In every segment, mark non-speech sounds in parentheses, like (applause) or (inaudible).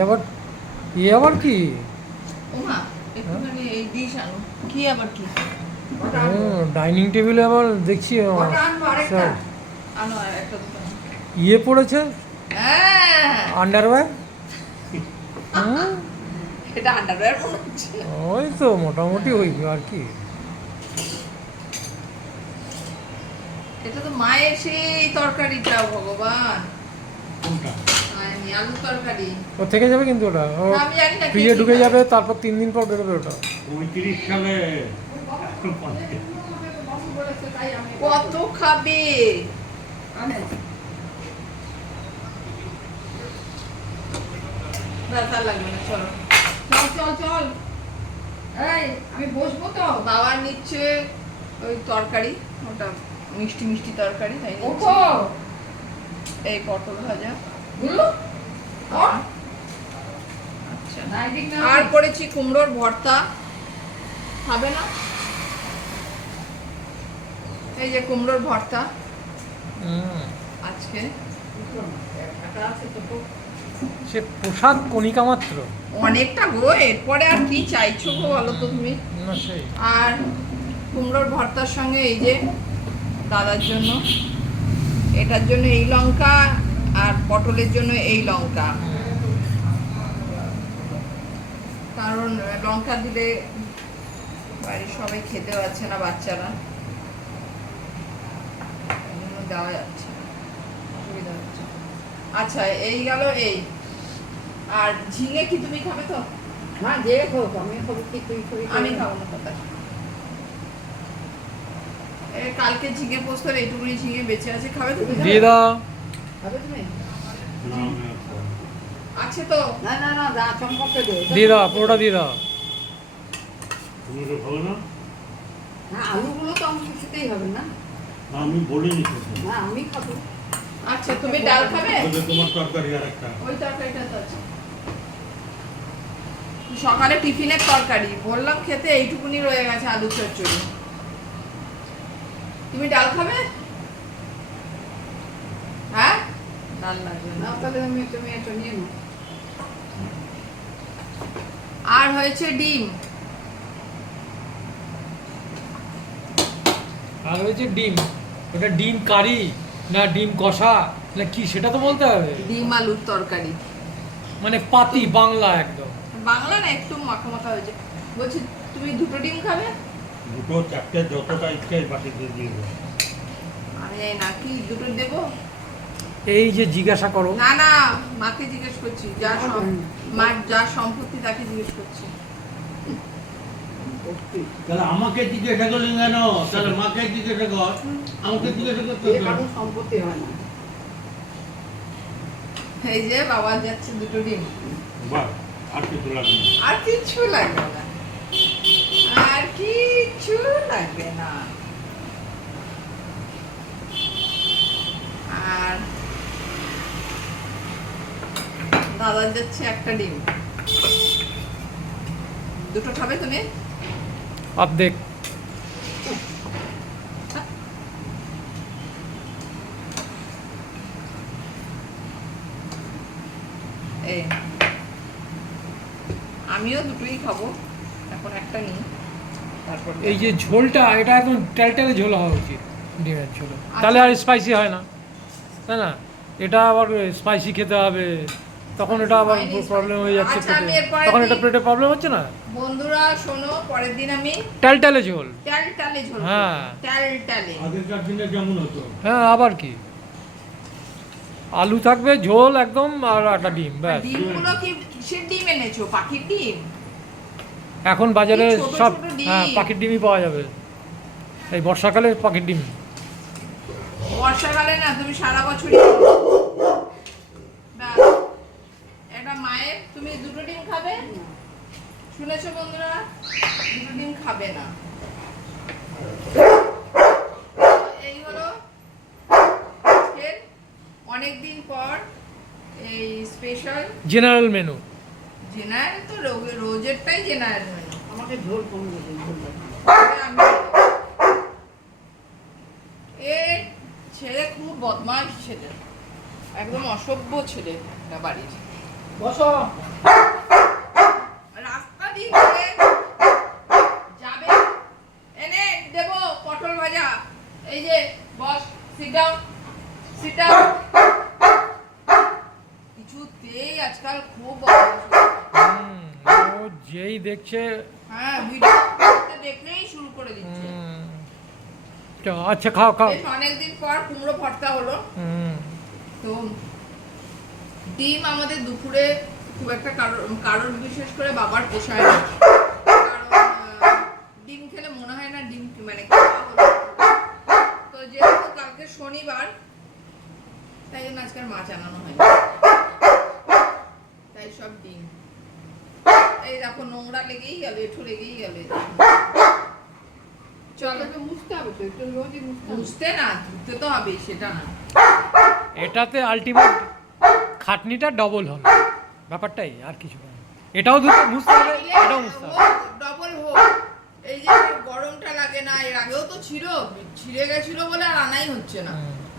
আবার ইয়ে আবার কি? ডাইনিং টেবিলে আবার দেখছি আনো। ইয়ে পড়েছে? হ্যাঁ। আন্ডারওয়্যার? (laughs) এটা আন্ডারওয়্যার ওই তো মোটামুটি ওই আর কি। এটা তো মায়ের সেই তরকারিটা ভগবান। আলু তরকারি। ও থেকে যাবে কিন্তু ওটা। ও আমি জানি না কি ফ্রিজে ঢুকে যাবে তারপর তিন দিন পর বেরোবে ওটা। পঁয়ত্রিশ সালে কত খাবে। লাগবে না চল চল চল। এই আমি বসবো তো। বাবা নিচ্ছে ওই তরকারি ওটা মিষ্টি মিষ্টি তরকারি তাই। এই পটল ভাজা। আর- আচ্ছা। আর করেছি কুমড়োর ভর্তা। খাবে না? এই যে কুমড়োর ভর্তা। আজকে। সে প্রসাদ কণিকা মাত্র। অনেকটা গো এরপরে আর কি চাইছো গো বলো তো তুমি? আর কুমড়োর ভর্তার সঙ্গে এই যে দাদার জন্য এটার জন্য এই লঙ্কা আর পটলের জন্য এই লঙ্কা। কারণ লঙ্কা দিলে বাড়ির সবাই খেতে পারছে না বাচ্চারা। দেওয়া যাচ্ছে। অসুবিধা হচ্ছে। আচ্ছা এই গেল এই। আর ঝিঙে কি তুমি খাবে তো? হ্যাঁ যে হোক আমি খাব কি তুই আমি খাব না কথা কালকে ঝিঙে পোস্তর এইটুকুনি ঝিঙে বেঁচে আছে। খাবে তুমি দিয়ে দাও। খাবে তুমি? না আমি খাব আছে তো। না না না দা দে। দিয়ে দাও পুরোটা দিয়ে দাও। তুমি তো খাবে না? হ্যাঁ আলুগুলো তো আমাকে খেতেই হবে না। না, আমি না আমি খাব। আচ্ছা তুমি ডাল খাবে? তোমার তরকারি আর একটা। ওই তরকারিটা তো আছে। সকালে টিফিনের তরকারি। বললাম খেতে এইটুকুনি রয়ে গেছে আলু চচ্চড়ি। তুমি ডাল খাবে? হ্যাঁ? ডাল লাগবে না না। তাহলে আমি তুমি এটা নিয়ে নাও। আর হয়েছে ডিম। আর হয়েছে ডিম। ওটা ডিম কারি না ডিম কষা? না কি সেটা তো বলতে হবে? ডিম আলুর তরকারি। মানে পাতি বাংলা একদম। বাংলা না একটু মাখা মাখা হয়েছে। বলছি তুমি দুটো ডিম খাবে? দুটো চারটে যতটা ইচ্ছে বাটিতে দিয়ে দেবো। আমি জানি না কি দুটো দেবো? এই যে জিজ্ঞাসা করো। না না মাকে জিজ্ঞেস করছি যা মার যা সম্পত্তি তাকে জিজ্ঞেস করছি। তাহলে আমাকে জিজ্ঞাসা করলেন কেন? তাহলে মাকে জিজ্ঞাসা কর। আমাকে জিজ্ঞাসা করতে হবে। কারোর সম্পত্তি হয় না। এই যে বাবা যাচ্ছে দুটো ডিম। বাহ আর কিছু লাগবে না। আর কিচ্ছু লাগবে না। লাগবে না। আর দাদার যাচ্ছে একটা ডিম। দুটো খাবে তুমি? অর্ধেক। আমিও দুটোই খাব। এখন একটা নিই। তারপর এই যে ঝোলটা এটা একদম টেলটেলে ঝোল হওয়া উচিত ডিমের ঝোল। তাহলে আর স্পাইসি হয় না। তাই না? এটা আবার স্পাইসি খেতে হবে। তখন এটা আবার প্রবলেম হয়ে যাচ্ছে আচ্ছা, পেটে। তখন এটা পেটে প্রবলেম হচ্ছে না? বন্ধুরা শোনো পরের দিন আমি টেলটেলে ঝোল। টাল টালে ঝোল হ্যাঁ। টাল টালে আগেকার দিনে যেমন হতো? হ্যাঁ আবার কি? আলু থাকবে ঝোল একদম আর একটা ডিম ব্যাস। ডিমগুলো কি কিসের ডিম এনেছো? পাখির ডিম? এখন বাজারে সব হ্যাঁ পাখির ডিমই পাওয়া যাবে। এই বর্ষাকালে পাখির ডিম। বর্ষাকালে না তুমি সারা বছরই ব্যাস। এটা মায়ের তুমি দুটো ডিম খাবে? শুনেছো বন্ধুরা? দুটো ডিম খাবে না। এই হলো অনেকদিন পর এই স্পেশাল জেনারেল মেনু জেনারেল তো রোজেরটাই জেনারেল হয় আমাকে ঝোল কম এ ছেলে খুব বদমাশ ছেলে। একদম অসভ্য ছেলে একটা বাড়ির। বসো রাস্তা দিয়ে গেলে যাবে এনে দেব পটল ভাজা এই যে boss sit down sit down কিছুতেই আজকাল খুব বদমাশ হচ্ছে। হুম, ও যেই দেখছে। হ্যাঁ ভিডিও দেখলেই শুরু করে দিচ্ছে। আচ্ছা খাও খাও। অনেকদিন পর কুমড়ো ভর্তা হলো। তো ডিম আমাদের দুপুরে খুব একটা কারোর বিশেষ করে বাবার পোষায় না। ডিম খেলে মনে হয় না ডিম মানে তো যেহেতু কালকে শনিবার তাই জন্য আজকে মাছ আনানো হয়নি। তাই সব ডিম। এই দেখো নোংরা লেগেই গেল এঠো লেগেই গেল চলো। চলকে মুছতে হবে তো একটু রোজই মুছতে হবে। না ধুতে তো হবে সেটা না। এটাতে আলটিমেট খাটনিটা ডবল হবে। ব্যাপারটাই আর কিছু না। এটাও ধুতে বুঝতে হবে এটাও বুঝতে হবে। ডবল হোক। এই যে গরমটা লাগে না এর আগেও তো ছিল ছিঁড়ে গেছিল বলে আর আনাই হচ্ছে না।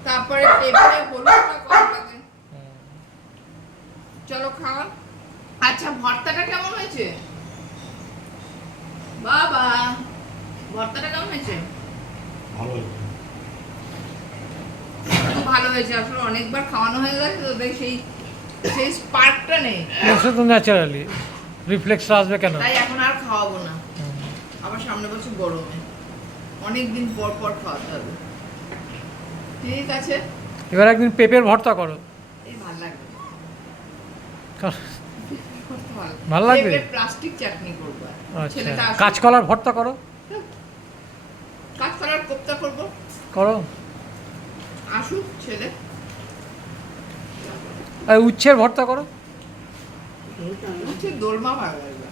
তারপরে টেবিলে হলুদটা কম লাগে হুম। চলো খাওয়া আচ্ছা ভর্তাটা কেমন হয়েছে বাবা ভর্তাটা কেমন হয়েছে ভালো খুব ভালো হয়েছে। আসলে অনেকবার খাওয়ানো হয়ে গেছে তো তাই সেই সেই স্পার্কটা নেই। সে তো ন্যাচারালি রিফ্লেক্সটা আসবে কেন? তাই এখন আর খাওয়াবো না। আবার সামনে বছর গরমে। অনেক দিন পর পর খাওয়াতে হবে। ঠিক আছে? এবার একদিন পেঁপের ভর্তা করো। এই ভালো লাগবে। ভালো লাগবে? প্লাস্টিক চাটনি করব আচ্ছা। কাঁচকলার ভর্তা করো। কাঁচকলার কোপ্তা করব। করো। আসুক ছেলে। আর উচ্ছের ভর্তা করো। হচ্ছে দোলমা ভালো লাগবে।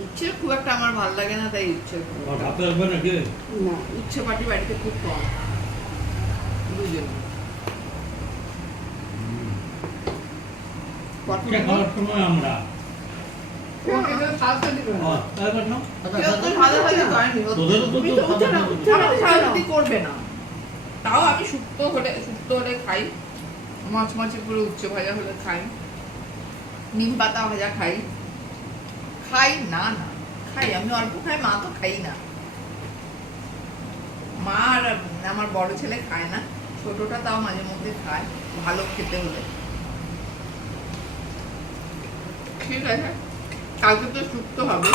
উচ্ছে খুব একটা আমার ভালো লাগে না তাই উচ্ছে না উচ্ছে পাটি বাড়িতে খুব কম। দুজন। সে খাওয়ার সময় আমরা। তাও আমি হলে হলে খাই মাছ মাছে করে উচ্ছে ভাজা হলে খাই নিম পাতা ভাজা খাই খাই না না খাই আমি অল্প খাই মা তো খাই না মা আর আমার বড় ছেলে খায় না ছোটটা তাও মাঝে মধ্যে খায় ভালো খেতে হলে ঠিক আছে। কালকে তো শুক্তো হবে।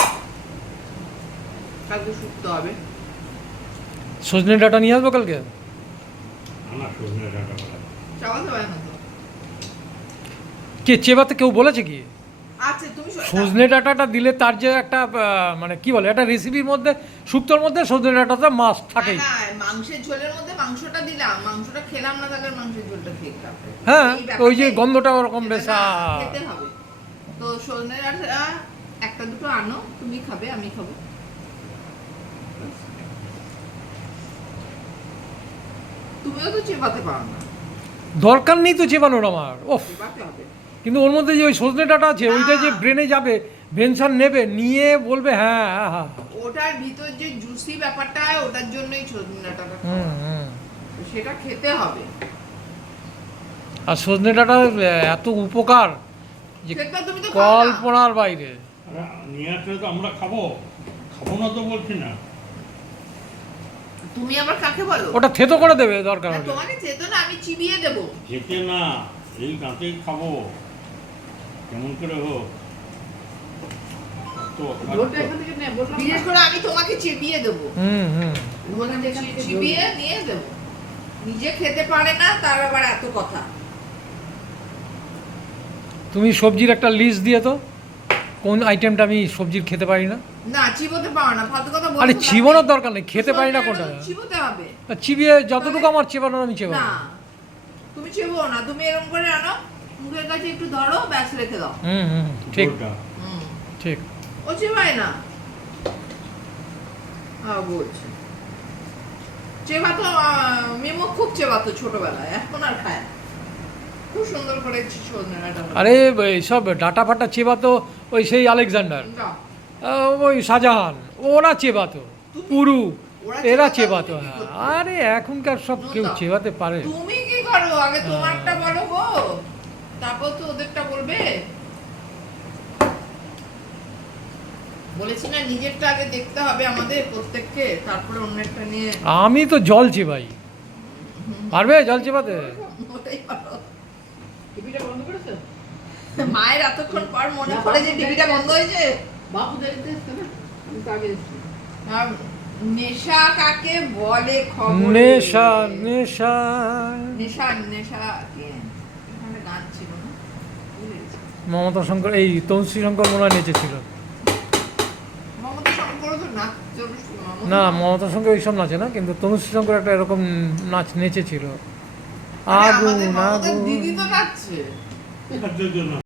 কালকে শুক্তো হবে। সজনে ডাটা নিয়ে আসব কালকে? কে চেবাতে কেউ বলেছে কি? আচ্ছা সজনে ডাটাটা দিলে তার যে একটা মানে কি বলে একটা রেসিপির মধ্যে শুক্তোর মধ্যে সজনে ডাটাটা মাছ না, মাংসের ঝোলের মধ্যে মাংসটা দিলাম। মাংসটা খেলাম না তাহলে মাংসের ঝোলটা খেয়ে হ্যাঁ ওই যে গন্ধটা ওরকম বেশ। খেতে হবে। তো সজনে ডাঁটা একটা দুটো আনো তুমি খাবে আমি খাব। তুমিও তো চেপাতে পারো না। দরকার নেই তো চেপানোর আমার ও কিন্তু ওর মধ্যে যে ওই সজনে ডাটা আছে ওইটা যে। ব্রেনে যাবে ভেনশন নেবে নিয়ে বলবে হ্যাঁ হ্যাঁ হ্যাঁ ওটার ভিতর যে জুসি ব্যাপারটা ওটার জন্যই সজনে ডাঁটাটা হুম হুম। সেটা খেতে হবে। আর সজনে ডাটা এত উপকার যে। কল্পনার বাইরে। নিয়ে আসলে তো আমরা খাব। খাব না তো বলছি না। তুমি আবার কাকে বলো? ওটা থেতো করে দেবে দরকার হলে তোমাকে চেতো না আমি চিবিয়ে দেবো। যেতে না এই দাঁতেই খাব। কেমন করে হোক। তো ঝোলটা এখান থেকে নে বললাম বিশেষ করে আমি তোমাকে চিবিয়ে দেবো। হুম হুম। তোমাকে ওখান থেকে চি- চিবিয়ে নিয়ে দেবো। নিজে খেতে পারে না তার আবার এত কথা। তুমি সবজির একটা লিস্ট দিয়ে তো। কোন আইটেমটা আমি সবজির খেতে পারি না? না চিবোতে পারো না ফালতু কথা বলতে আরে চিবানোর দরকার নেই খেতে পারি না কোনটা? চিবোতে হবে। চিবিয়ে যতটুকু আমার চেবানোর আমি চেবানো না তুমি চিবো না তুমি এরকম করে আনো মুখের কাছে একটু ধরো ব্যাস রেখে দাও। হুম হুম ঠিক। হুম। ঠিক। ও চেবায় না? হ্যাঁ বলছে। চেবাতো মিমো খুব চেবাতো ছোটবেলায় এখন আর খায় না। খুব সুন্দর করে সজনে ডাঁটা ভাজা। আরে সব ডাটা ফাটা চেবাতো ওই সেই আলেকজান্ডার। ওই শাহজাহান ওরা চেবাতো পুরু এরা চেবাতো, হ্যাঁ। আরে এখনকার সব কেউ। চেবাতে পারে। তুমি কি করো? আগে হ্যাঁ। তোমারটা বলো গো। তারপর তো ওদেরটা বলবে। বলেছি না নিজেরটা আগে দেখতে হবে আমাদের প্রত্যেককে তারপরে অন্যেরটা নিয়ে। আমি তো জল চেবাই। পারবে জল চেবাতে? (laughs) টিভিটা বন্ধ করেছ? মায়ের এতক্ষণ পর মনে পড়ে যে টিভিটা বন্ধ হয়েছে। বাপু দেরিতে এসছে না? আমি তো আগে এসছি। আর নেশা কাকে বলে খবর? নেশা নেশা। নেশা নেশা এখানে গান ছিল না? মমতা শঙ্কর এই তনুশ্রী শঙ্কর মনে হয় নেচেছিল। মমতা শঙ্কর তো নাচ না মমতা শঙ্কর এইসব নাচে না কিন্তু তনুশ্রী শঙ্কর একটা এরকম নাচ নেচেছিল। আগুন আগুন। দিদি তো জন্য।